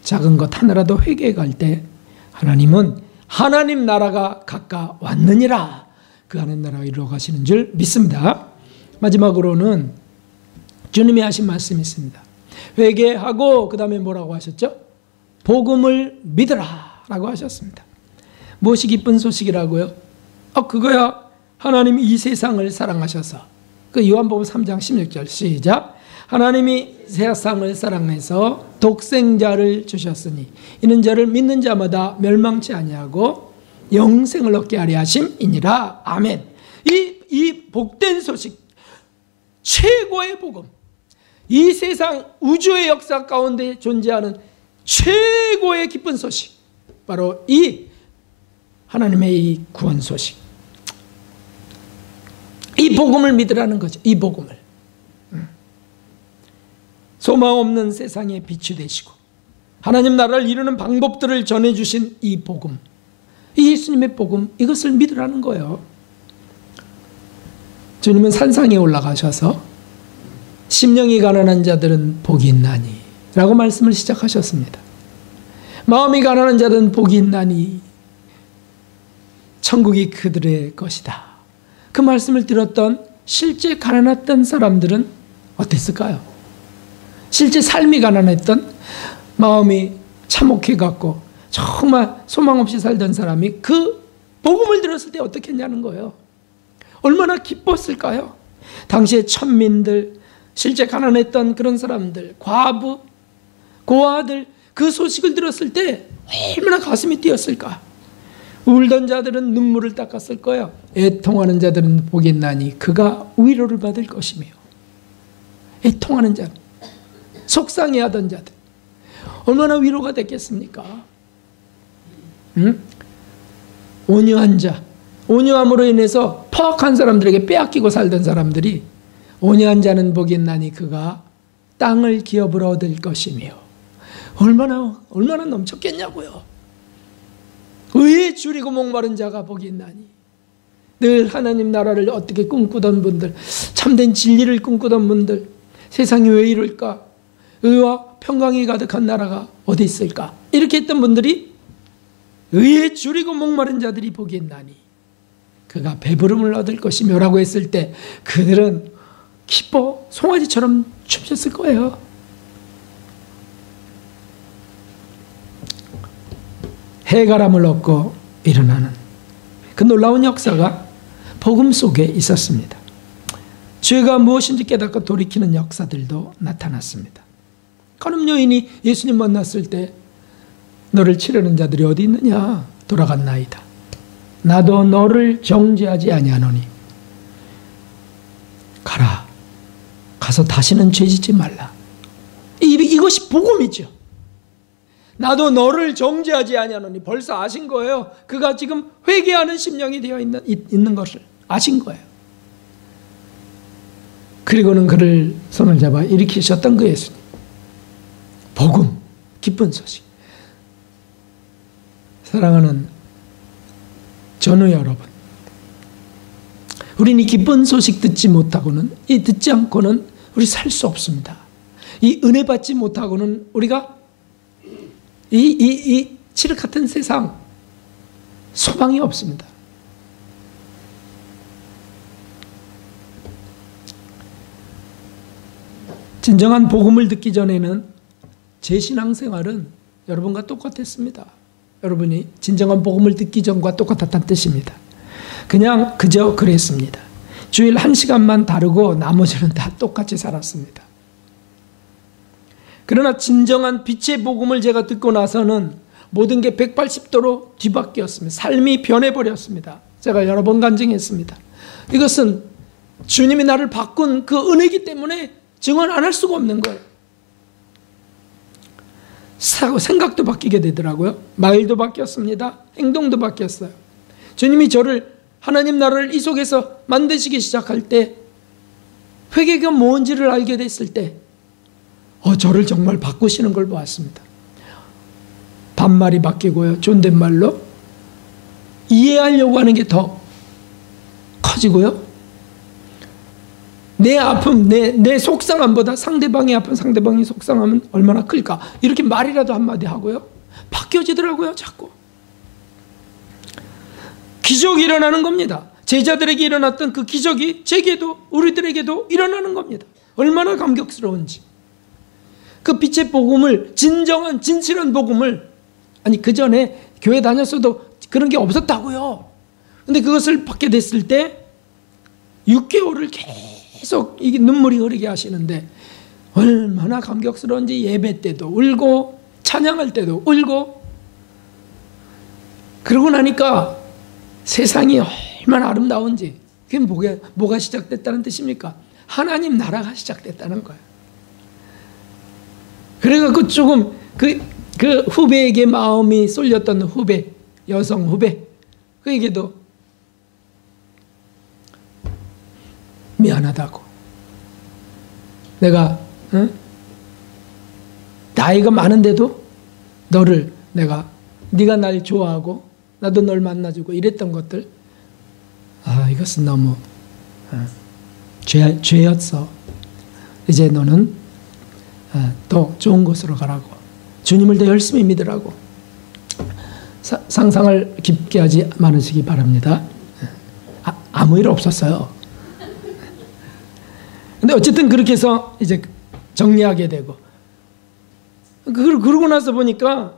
작은 것 하나라도 회개해갈 때 하나님은 하나님 나라가 가까웠느니라, 그 하나님 나라가 이루어가시는 줄 믿습니다. 마지막으로는 주님이 하신 말씀이 있습니다. 회개하고 그 다음에 뭐라고 하셨죠? 복음을 믿으라 라고 하셨습니다. 무엇이 기쁜 소식이라고요? 그거야 하나님이 이 세상을 사랑하셔서, 그 요한복음 3장 16절 시작. 하나님이 세상을 사랑해서 독생자를 주셨으니 이는 저를 믿는 자마다 멸망치 아니하고 영생을 얻게 하려 하심이니라. 아멘. 이 복된 소식, 최고의 복음, 이 세상 우주의 역사 가운데 존재하는 최고의 기쁜 소식, 바로 이 하나님의 이 구원 소식, 이 복음을 믿으라는 거죠. 이 복음을, 소망 없는 세상의 빛이 되시고 하나님 나라를 이루는 방법들을 전해주신 이 복음, 이 예수님의 복음, 이것을 믿으라는 거예요. 주님은 산상에 올라가셔서 심령이 가난한 자들은 복이 있나니 라고 말씀을 시작하셨습니다. 마음이 가난한 자들은 복이 있나니 천국이 그들의 것이다. 그 말씀을 들었던 실제 가난했던 사람들은 어땠을까요? 실제 삶이 가난했던, 마음이 참혹해갖고 정말 소망 없이 살던 사람이 그 복음을 들었을 때 어떻게 했냐는 거예요. 얼마나 기뻤을까요? 당시에 천민들, 실제 가난했던 그런 사람들, 과부, 고아들, 그 소식을 들었을 때 얼마나 가슴이 뛰었을까? 울던 자들은 눈물을 닦았을 거예요. 애통하는 자들은 복이 있나니 그가 위로를 받을 것이며, 애통하는 자, 속상해하던 자들 얼마나 위로가 됐겠습니까? 온유한 자, 온유함으로 인해서 포악한 사람들에게 빼앗기고 살던 사람들이, 온유한 자는 복이 있나니 그가 땅을 기업으로 얻을 것이며, 얼마나 넘쳤겠냐고요. 의에 줄이고 목마른 자가 복이 있나니, 늘 하나님 나라를 어떻게 꿈꾸던 분들, 참된 진리를 꿈꾸던 분들, 세상이 왜 이럴까? 의와 평강이 가득한 나라가 어디 있을까? 이렇게 했던 분들이 의에 줄이고 목마른 자들이 복이 있나니 그가 배부름을 얻을 것이며 라고 했을 때 그들은 기뻐 송아지처럼 춤췄을 거예요. 해가람을 얻고 일어나는 그 놀라운 역사가 복음 속에 있었습니다. 죄가 무엇인지 깨닫고 돌이키는 역사들도 나타났습니다. 간음 여인이 예수님 만났을 때 너를 치르는 자들이 어디 있느냐? 돌아갔나이다. 나도 너를 정죄하지 아니하노니 가라. 가서 다시는 죄짓지 말라. 이것이 복음이죠. 나도 너를 정죄하지 아니하노니 벌써 아신 거예요. 그가 지금 회개하는 심령이 되어 있는 것을 아신 거예요. 그리고는 그를 손을 잡아 일으키셨던 그 예수님. 복음, 기쁜 소식. 사랑하는 전우 여러분, 우리는 이 기쁜 소식 듣지 않고는 우리 살 수 없습니다. 이 은혜 받지 못하고는 우리가 이 칠흑 같은 세상 소망이 없습니다. 진정한 복음을 듣기 전에는 제 신앙생활은 여러분과 똑같았습니다. 여러분이 진정한 복음을 듣기 전과 똑같았다는 뜻입니다. 그저 그랬습니다. 주일 1시간만 다르고 나머지는 다 똑같이 살았습니다. 그러나 진정한 빛의 복음을 제가 듣고 나서는 모든 게 180도로 뒤바뀌었습니다. 삶이 변해버렸습니다. 제가 여러 번 간증했습니다. 이것은 주님이 나를 바꾼 그 은혜이기 때문에 증언 안 할 수가 없는 거예요. 생각도 바뀌게 되더라고요. 말도 바뀌었습니다. 행동도 바뀌었어요. 주님이 저를 하나님 나라를 이 속에서 만드시기 시작할 때 회개가 뭔지를 알게 됐을 때 저를 정말 바꾸시는 걸 보았습니다. 반말이 바뀌고요. 존댓말로 이해하려고 하는 게 더 커지고요. 내 아픔, 내 속상함보다 상대방의 아픔, 상대방의 속상함은 얼마나 클까? 이렇게 말이라도 한마디 하고요. 바뀌어지더라고요, 자꾸. 기적이 일어나는 겁니다. 제자들에게 일어났던 그 기적이 제게도, 우리들에게도 일어나는 겁니다. 얼마나 감격스러운지. 그 빛의 복음을, 진정한, 진실한 복음을, 그 전에 교회 다녔어도 그런 게 없었다고요. 근데 그것을 받게 됐을 때 6개월을 계속 이게 눈물이 흐르게 하시는데 얼마나 감격스러운지. 예배 때도 울고 찬양할 때도 울고. 그러고 나니까 세상이 얼마나 아름다운지. 그게 뭐가 시작됐다는 뜻입니까? 하나님 나라가 시작됐다는 거예요. 그래서 조금 그 후배에게 마음이 쏠렸던 후배, 여성 후배, 그에게도 미안하다고. 내가 나이가 많은데도 네가 날 좋아하고 나도 널 만나주고 이랬던 것들, 이것은 너무 죄였어. 이제 너는 더 좋은 곳으로 가라고. 주님을 더 열심히 믿으라고. 상상을 깊게 하지 않으시기 바랍니다. 아무 일 없었어요. 근데 어쨌든 그렇게 해서 이제 정리하게 되고, 그러고 나서 보니까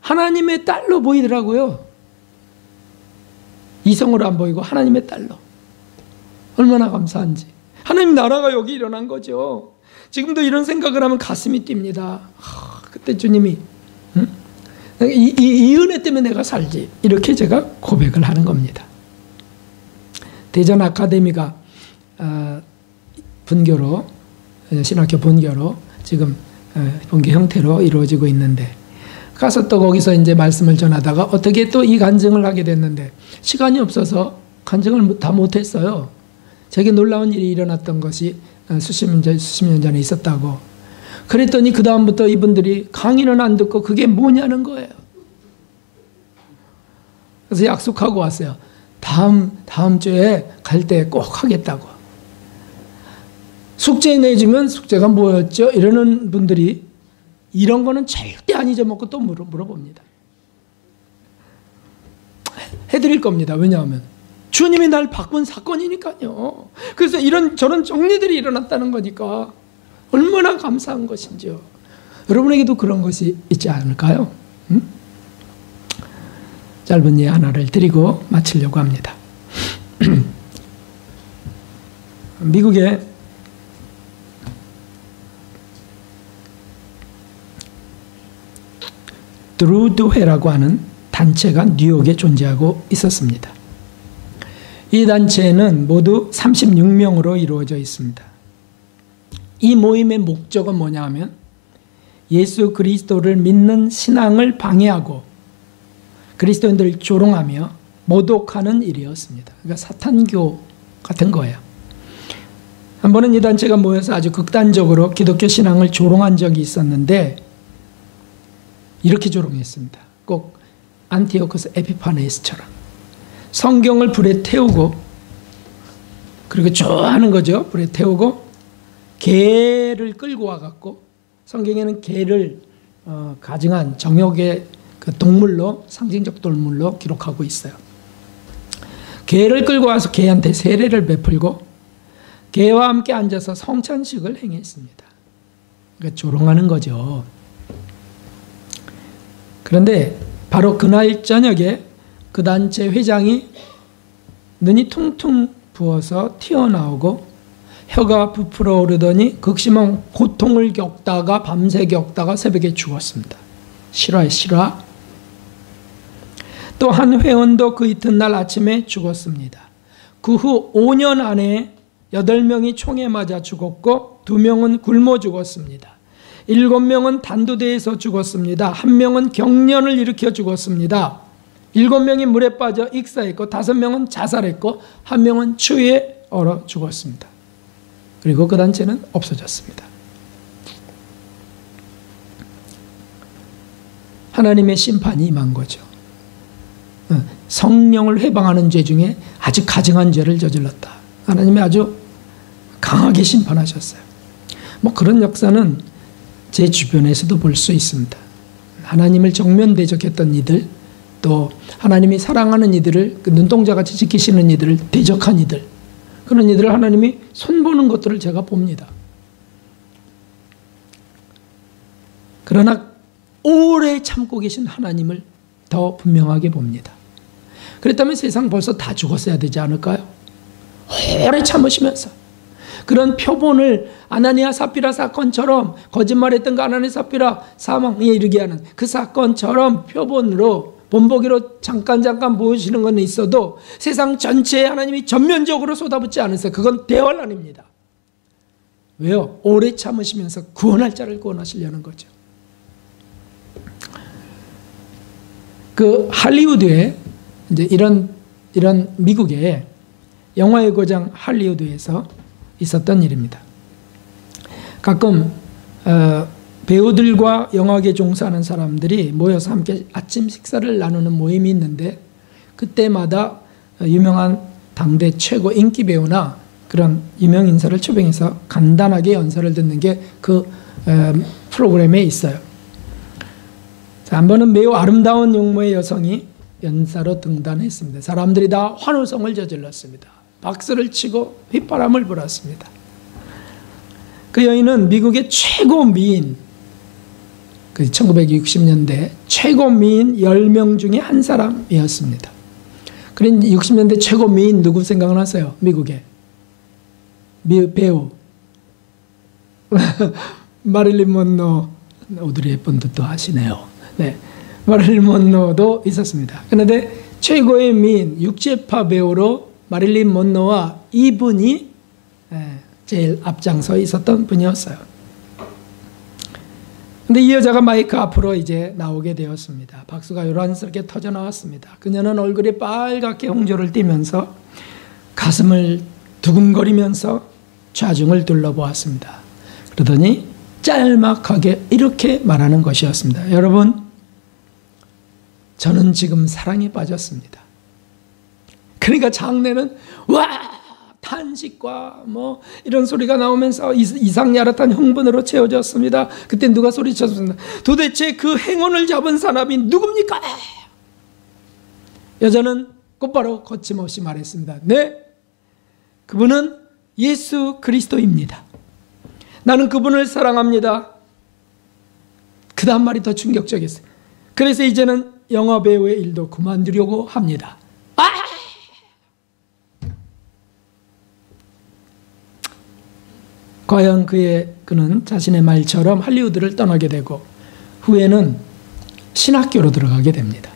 하나님의 딸로 보이더라고요. 이성으로 안 보이고 하나님의 딸로. 얼마나 감사한지. 하나님 나라가 여기 일어난 거죠. 지금도 이런 생각을 하면 가슴이 뜁니다. 그때 주님이 이 은혜 때문에 내가 살지. 이렇게 제가 고백을 하는 겁니다. 대전 아카데미가 분교로, 신학교 분교로 지금 분교 형태로 이루어지고 있는데, 가서 또 거기서 이제 말씀을 전하다가 어떻게 또 이 간증을 하게 됐는데 시간이 없어서 간증을 다 못했어요. 제게 놀라운 일이 일어났던 것이 수십 년 전에 있었다고. 그랬더니 그 다음부터 이분들이 강의는 안 듣고 그게 뭐냐는 거예요. 그래서 약속하고 왔어요. 다음 주에 갈 때 꼭 하겠다고. 숙제 내주면 숙제가 뭐였죠? 이러는 분들이 이런 거는 절대 안 잊어먹고 또 물어봅니다. 해드릴 겁니다. 왜냐하면 주님이 날 바꾼 사건이니까요. 그래서 저런 정리들이 일어났다는 거니까 얼마나 감사한 것인지요. 여러분에게도 그런 것이 있지 않을까요? 짧은 예 하나를 드리고 마치려고 합니다. 미국의 드루드회라고 하는 단체가 뉴욕에 존재하고 있었습니다. 이 단체는 모두 36명으로 이루어져 있습니다. 이 모임의 목적은 뭐냐 하면 예수 그리스도를 믿는 신앙을 방해하고 그리스도인들을 조롱하며 모독하는 일이었습니다. 그러니까 사탄교 같은 거예요. 한 번은 이 단체가 모여서 아주 극단적으로 기독교 신앙을 조롱한 적이 있었는데 이렇게 조롱했습니다. 꼭 안티오코스 에피파네스처럼 성경을 불에 태우고 그리고 좋아하는 거죠. 불에 태우고 개를 끌고 와갖고 성경에는 개를 가증한 정욕의 그 동물로 상징적 동물로 기록하고 있어요. 개를 끌고 와서 개한테 세례를 베풀고 개와 함께 앉아서 성찬식을 행했습니다. 그러니까 조롱하는 거죠. 그런데 바로 그날 저녁에 그 단체 회장이 눈이 퉁퉁 부어서 튀어나오고 혀가 부풀어 오르더니 극심한 고통을 겪다가 밤새 겪다가 새벽에 죽었습니다. 실화에 실화. 또 한 회원도 그 이튿날 아침에 죽었습니다. 그 후 5년 안에 8명이 총에 맞아 죽었고 2명은 굶어 죽었습니다. 7명은 단두대에서 죽었습니다. 1명은 경련을 일으켜 죽었습니다. 7명이 물에 빠져 익사했고 5명은 자살했고 1명은 추위에 얼어 죽었습니다. 그리고 그 단체는 없어졌습니다. 하나님의 심판이 임한 거죠. 성령을 회방하는 죄 중에 아주 가증한 죄를 저질렀다. 하나님이 아주 강하게 심판하셨어요. 뭐 그런 역사는 제 주변에서도 볼 수 있습니다. 하나님을 정면 대적했던 이들, 또 하나님이 사랑하는 이들을 그 눈동자같이 지키시는 이들을 대적한 이들, 그런 이들을 하나님이 손보는 것들을 제가 봅니다. 그러나 오래 참고 계신 하나님을 더 분명하게 봅니다. 그렇다면 세상 벌써 다 죽었어야 되지 않을까요? 오래 참으시면서 그런 표본을 아나니아 삽비라 사건처럼 거짓말했던 그 아나니아 삽비라 사망에 이르게 하는 그 사건처럼 표본으로 본보기로 잠깐 보여주시는 건 있어도 세상 전체에 하나님이 전면적으로 쏟아붓지 않으세요. 그건 대환란입니다. 왜요? 오래 참으시면서 구원할 자를 구원하시려는 거죠. 그 할리우드에 이제 이런 미국의 영화의 고장 할리우드에서 있었던 일입니다. 가끔 배우들과 영화계 종사하는 사람들이 모여서 함께 아침 식사를 나누는 모임이 있는데 그때마다 유명한 당대 최고 인기 배우나 그런 유명 인사를 초빙해서 간단하게 연설을 듣는 게 그 프로그램에 있어요. 한 번은 매우 아름다운 용모의 여성이 연사로 등단했습니다. 사람들이 다 환호성을 저질렀습니다. 박수를 치고 휘바람을 불었습니다. 그 여인은 미국의 최고 미인, 1960년대 최고 미인 10명 중에 한 사람이었습니다. 그런 60년대 최고 미인 누구 생각나세요? 미국의 배우 마릴린 먼로, 오드리 헵번도 아시네요. 네, 마릴린 먼로도 있었습니다. 그런데 최고의 미인 육체파 배우로 마릴린 먼로와 이분이 제일 앞장서 있었던 분이었어요. 근데 이 여자가 마이크 앞으로 이제 나오게 되었습니다. 박수가 요란스럽게 터져 나왔습니다. 그녀는 얼굴이 빨갛게 홍조를 띠면서 가슴을 두근거리면서 좌중을 둘러보았습니다. 그러더니 짤막하게 이렇게 말하는 것이었습니다. 여러분, 저는 지금 사랑에 빠졌습니다. 그러니까 장내는 와! 탄식과 뭐 이런 소리가 나오면서 이상야릇한 흥분으로 채워졌습니다. 그때 누가 소리쳤습니다. 도대체 그 행운을 잡은 사람이 누굽니까? 여자는 곧바로 거침없이 말했습니다. 네, 그분은 예수 그리스도입니다. 나는 그분을 사랑합니다. 그 다음 말이 더 충격적이었어요. 그래서 이제는 영화배우의 일도 그만두려고 합니다. 과연 그는 자신의 말처럼 할리우드를 떠나게 되고 후에는 신학교로 들어가게 됩니다.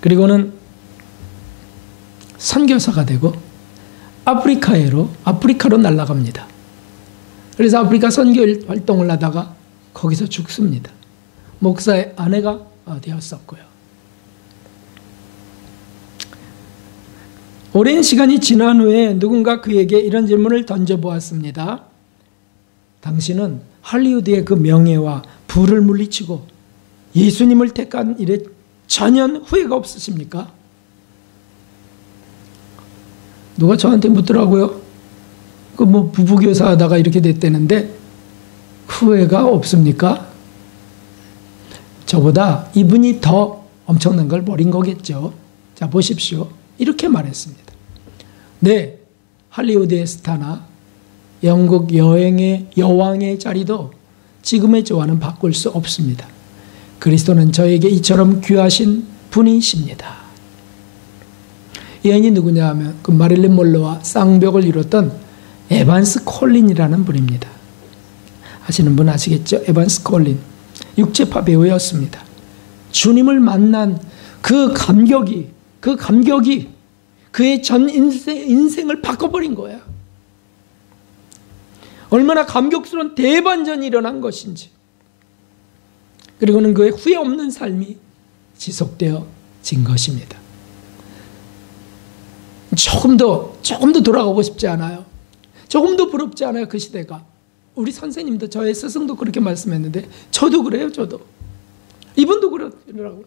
그리고는 선교사가 되고 아프리카로 날아갑니다. 그래서 아프리카 선교 활동을 하다가 거기서 죽습니다. 목사의 아내가 되었었고요. 오랜 시간이 지난 후에 누군가 그에게 이런 질문을 던져보았습니다. 당신은 할리우드의 그 명예와 부를 물리치고 예수님을 택한 일에 전혀 후회가 없으십니까? 누가 저한테 묻더라고요. 부부교사 하다가 이렇게 됐다는데 후회가 없습니까? 저보다 이분이 더 엄청난 걸 버린 거겠죠. 자, 보십시오. 이렇게 말했습니다. 네, 할리우드의 스타나 영국 여왕의 자리도 지금의 저와는 바꿀 수 없습니다. 그리스도는 저에게 이처럼 귀하신 분이십니다. 이 여인이 누구냐 하면 그 마릴린 먼로와 쌍벽을 이뤘던 에반스 콜린이라는 분입니다. 아시는 분 아시겠죠? 에반스 콜린. 육체파 배우였습니다. 주님을 만난 그 감격이 그의 전 인생을 바꿔버린 거야. 얼마나 감격스러운 대반전이 일어난 것인지. 그리고는 그의 후회 없는 삶이 지속되어진 것입니다. 조금도 돌아가고 싶지 않아요. 조금도 부럽지 않아요. 그 시대가. 우리 선생님도 저의 스승도 그렇게 말씀했는데 저도 그래요. 저도. 이분도 그러더라고요.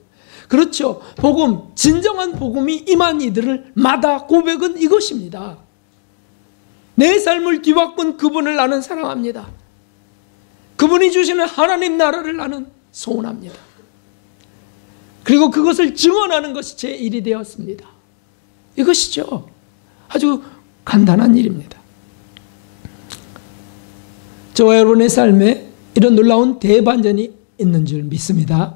그렇죠. 복음, 진정한 복음이 임한 이들을 마다 고백은 이것입니다. 내 삶을 뒤바꾼 그분을 나는 사랑합니다. 그분이 주시는 하나님 나라를 나는 소원합니다. 그리고 그것을 증언하는 것이 제 일이 되었습니다. 이것이죠. 아주 간단한 일입니다. 저와 여러분의 삶에 이런 놀라운 대반전이 있는 줄 믿습니다.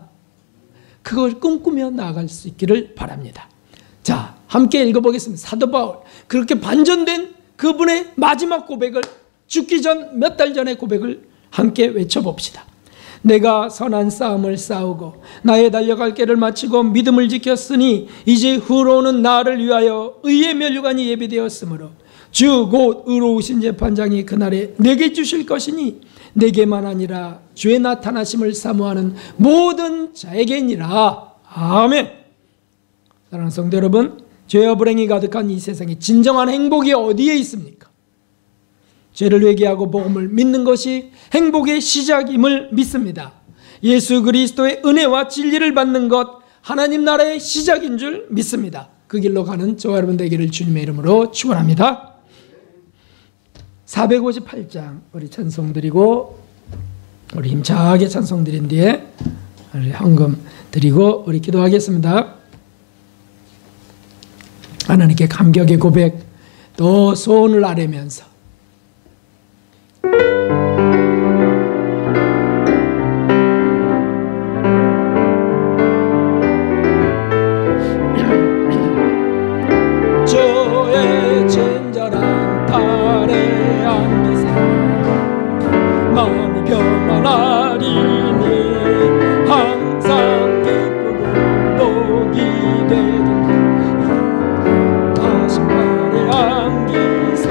그걸 꿈꾸며 나아갈 수 있기를 바랍니다. 자, 함께 읽어보겠습니다. 사도 바울, 그렇게 반전된 그분의 마지막 고백을, 죽기 전 몇 달 전의 고백을 함께 외쳐봅시다. 내가 선한 싸움을 싸우고 나의 달려갈 길을 마치고 믿음을 지켰으니 이제 후로는 나를 위하여 의의 면류관이 예비되었으므로 주 곧 의로우신 재판장이 그날에 내게 주실 것이니 내게만 아니라 주의 나타나심을 사모하는 모든 자에게니라. 아멘. 사랑하는 성도 여러분, 죄와 불행이 가득한 이 세상에 진정한 행복이 어디에 있습니까? 죄를 회개하고 복음을 믿는 것이 행복의 시작임을 믿습니다. 예수 그리스도의 은혜와 진리를 받는 것, 하나님 나라의 시작인 줄 믿습니다. 그 길로 가는 저와 여러분 되기를 주님의 이름으로 축원합니다. 458장 우리 찬송 드리고 우리 힘차게 찬송 드린 뒤에 우리 헌금 드리고 우리 기도하겠습니다. 하나님께 감격의 고백, 또 소원을 아뢰면서 저의 친절한 달에 안기사 마음이 평안하리니 항상 기쁘고 복이 되리니 다시 발에 안기사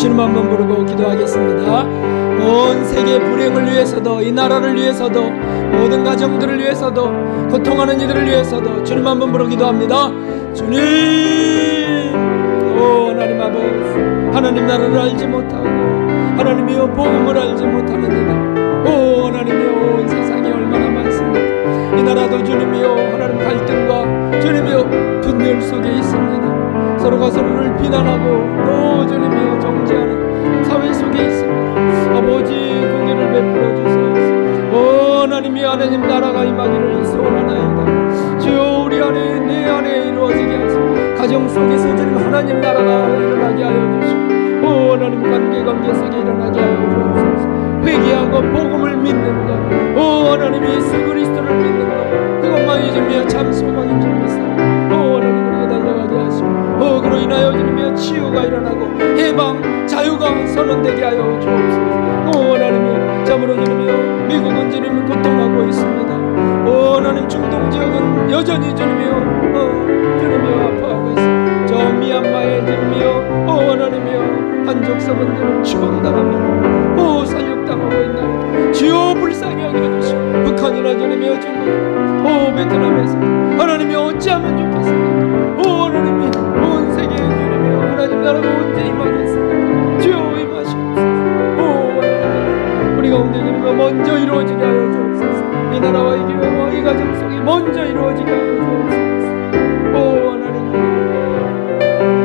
주님 한번 부르고 기도하겠습니다. 온 세계 불행을 위해서도, 이 나라를 위해서도, 모든 가정들을 위해서도, 고통하는 이들을 위해서도 주님 한번 부르고 기도합니다. 주님, 오 하나님 아버지, 하나님 나라를 알지 못하고 하나님이여 복음을 알지 못하는 이들, 오 하나님이여 온 세상이 얼마나 많습니다. 이 나라도 주님이여 하나님 갈등과 주님이여 분열 속에 있습니다. 서로가 서로를 비난하고 또 주님이여 정죄하는 사회 속에 있습니다. 아버지 그 길을 베풀어 주소서. 오 하나님이 하나님 나라가 임하기를 소원하나이다. 주여 우리 안에 내 안에 이루어지게 하소서. 가정 속에서 주님 하나님 나라가 일어나게 하여 주시고, 오 하나님 관계 속에 일어나게 하여 주옵소서. 회개하고 복음을 믿는 것, 오 하나님 예수 그리스도를 믿는 것, 그것만이 주님이여 참 소망인 줄 믿사오니 오 하나님 우리가 달려가게 하시고, 오 그로 인하여 주님이여 치유가 일어나고 해방 자유가 선언되게 하여 주옵소서. 오 하나님이여 참으로 주님이여 미국은 주님 고통하고 있습니다. 오 하나님 중동 지역은 여전히 주님이여 주님이여 아파하고 있습니다. 저 미얀마의 주님이여 오 하나님이여 한족석은 주님 추방당하며 오 살육당하고 있나이다. 주여 불쌍히 여겨주시고, 북한이나 주님이여 중국, 오 베트남에서 하나님이여 어찌하면 좋겠습니까? 오 하나님이 온 세계에 주님이여 하나님 나라가 언제 임하겠습니까? 주여 임하시옵소서. 오 하나님 우리 가운데 주님이여 먼저 이루어지게 하여 주옵소서. 이 나라와 이 교회와 이 가정 속에 먼저 이루어지게 하여 주옵소서. 오 하나님,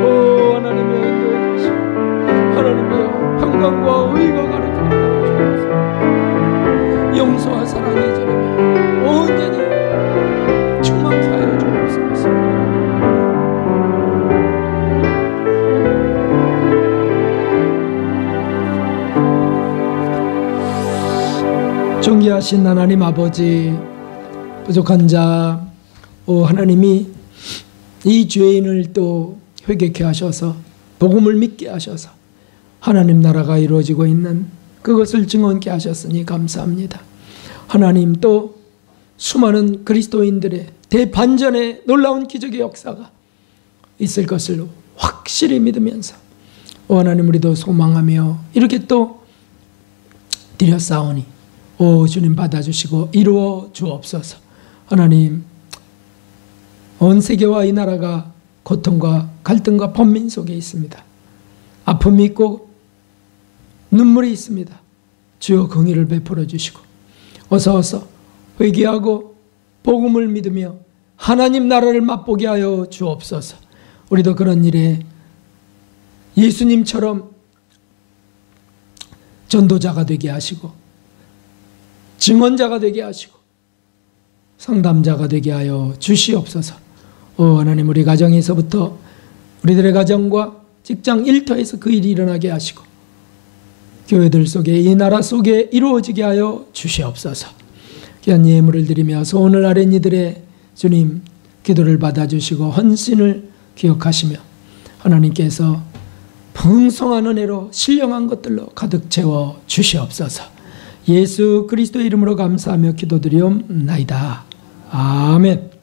오 하나님의 인도해 주시고 하나님이여 평강과 의가 가르쳐 주옵소서. 용서와 사랑의 주님이여 온전히 충만케 하여 주옵소서. 존귀하신 하나님 아버지, 부족한 자 오 하나님이 이 죄인을 또 회개케 하셔서 복음을 믿게 하셔서 하나님 나라가 이루어지고 있는 그것을 증언케 하셨으니 감사합니다. 하나님 또 수많은 그리스도인들의 대반전의 놀라운 기적의 역사가 있을 것을 확실히 믿으면서 오 하나님 우리도 소망하며 이렇게 또 드렸사오니 오 주님 받아주시고 이루어 주옵소서. 하나님 온 세계와 이 나라가 고통과 갈등과 번민 속에 있습니다. 아픔이 있고 눈물이 있습니다. 주여 긍휼을 베풀어 주시고 어서 회개하고 복음을 믿으며 하나님 나라를 맛보게 하여 주옵소서. 우리도 그런 일에 예수님처럼 전도자가 되게 하시고 증언자가 되게 하시고 상담자가 되게 하여 주시옵소서. 오 하나님 우리 가정에서부터 우리들의 가정과 직장 일터에서 그 일이 일어나게 하시고 교회들 속에 이 나라 속에 이루어지게 하여 주시옵소서. 귀한 예물을 드리며 소원을 아뢰는 이들의 주님 기도를 받아주시고 헌신을 기억하시며 하나님께서 풍성한 은혜로 신령한 것들로 가득 채워 주시옵소서. 예수 그리스도의 이름으로 감사하며 기도드리옵나이다. 아멘.